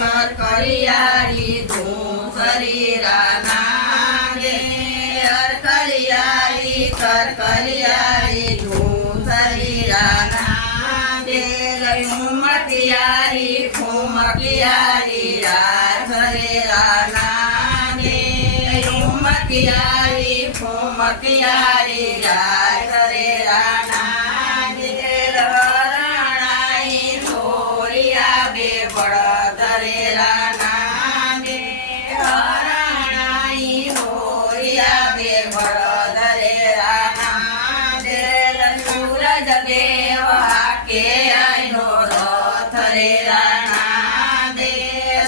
करकरियारी धूम शरीरा नागे करकरियारी धूम शरीरा नागे घूमकियारी राज शरीरा नागे घूमकियारी राज शरीरा नागे रणाई धोरिया बेबड़ धरेरा नागे हरणाई धोरिया बेबड़ धरेरा नागे सूरज देव आके आइनो रथ रेरा नागे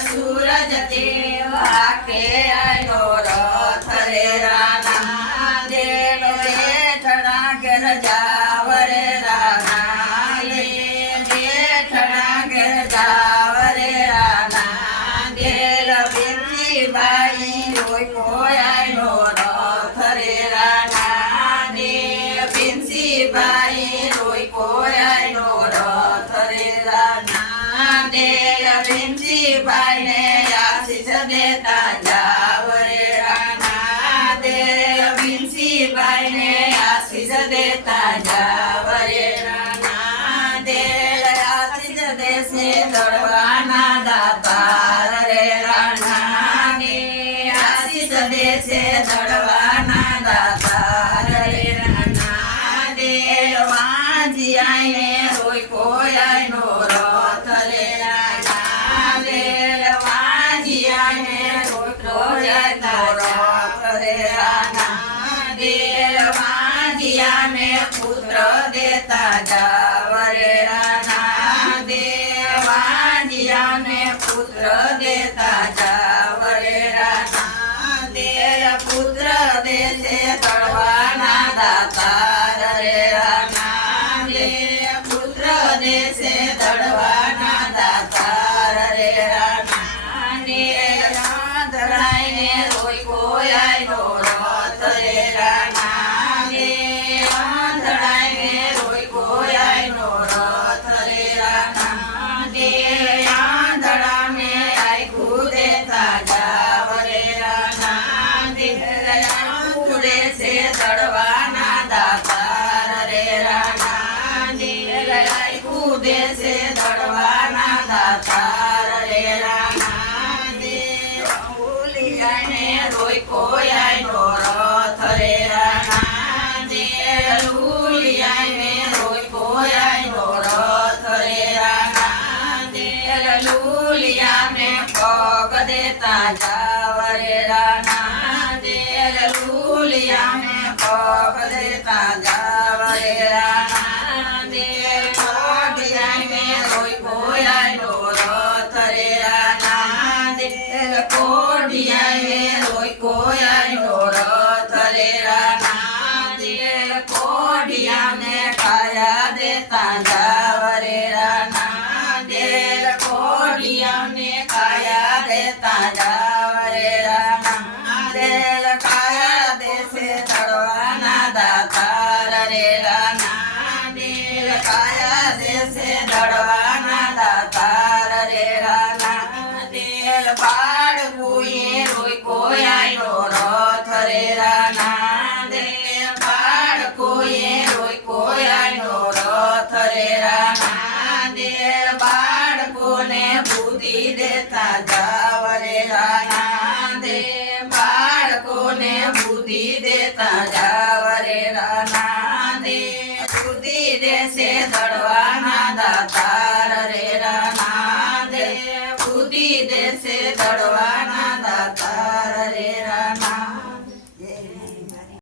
सूरज देव आके आइनो रथ रेरा नागे बेठना गर जावरे रानागे बेठना गर जावरे रानागे बिंदी बाई रोई कोयाइनो रथ रेरा नागे बिंदी बाई रोई कोयाइनो रथ रेरा नागे बिंदी बाई ने आशीष देता जावरे रानागे बिंदी बाई ने आशीष देता जावरे रानागे आशीष देशे दड़वाना दातार रे रानागे आशीष देशे दड़वाना दातार रे रानागे वाजी आईने रोई कोयाइनो रथ रे रानागे वाजी आईने रोई कोयाइनो रथ रे रानागे वाजिया में पुत्र देता जावरे रानागे वाजिया में पुत्र देता जावरे रानागे पुत्र देशे दड़वाना दातार रे रानागे पुत्र देशे दड़वाना दातार रे रानागे राधराईने रोई कोयाइनो रथ रे रानागे राधराईने रोई कोयाइनो रथ रे रानागे आंधळा में आई देता जावरे रानागे आंधळे से दड़वाना दातार रे रानागे आई से दड़वाना दातार रे रानागे उलियाने रोई कोयाइनो रथ रे रानागे लुलियाने रोई कोयाइनो रथ रे रानागे लुलिया में पग देता जावरे रानागे लुलिया में पग देता जावरे रानागे कोडिया में रोई कोयाइनो रथ रे रानागे कोडिया में रोई कोयाइनो रथ रे रानागे कोडिया में काया देता जावरे रानागे कोडिया में काया देता जावरे रानागे काया देशे दड़वाना दातार रे रानागे काया देशे दड़वाना दातार रे रानागे बाड़ कुए रोई कोयाइनो रथ रे रानागे बाड़ कुए रोई कोयाइनो रथ रे रानागे बाड़ कोने बुद्धि देता जावरे रानागे बाड़ कोने बुद्धि देता जावरे रानागे बुद्धि देशे दड़वाना दातार रे रानागे बुद्धि देशे दड़वाना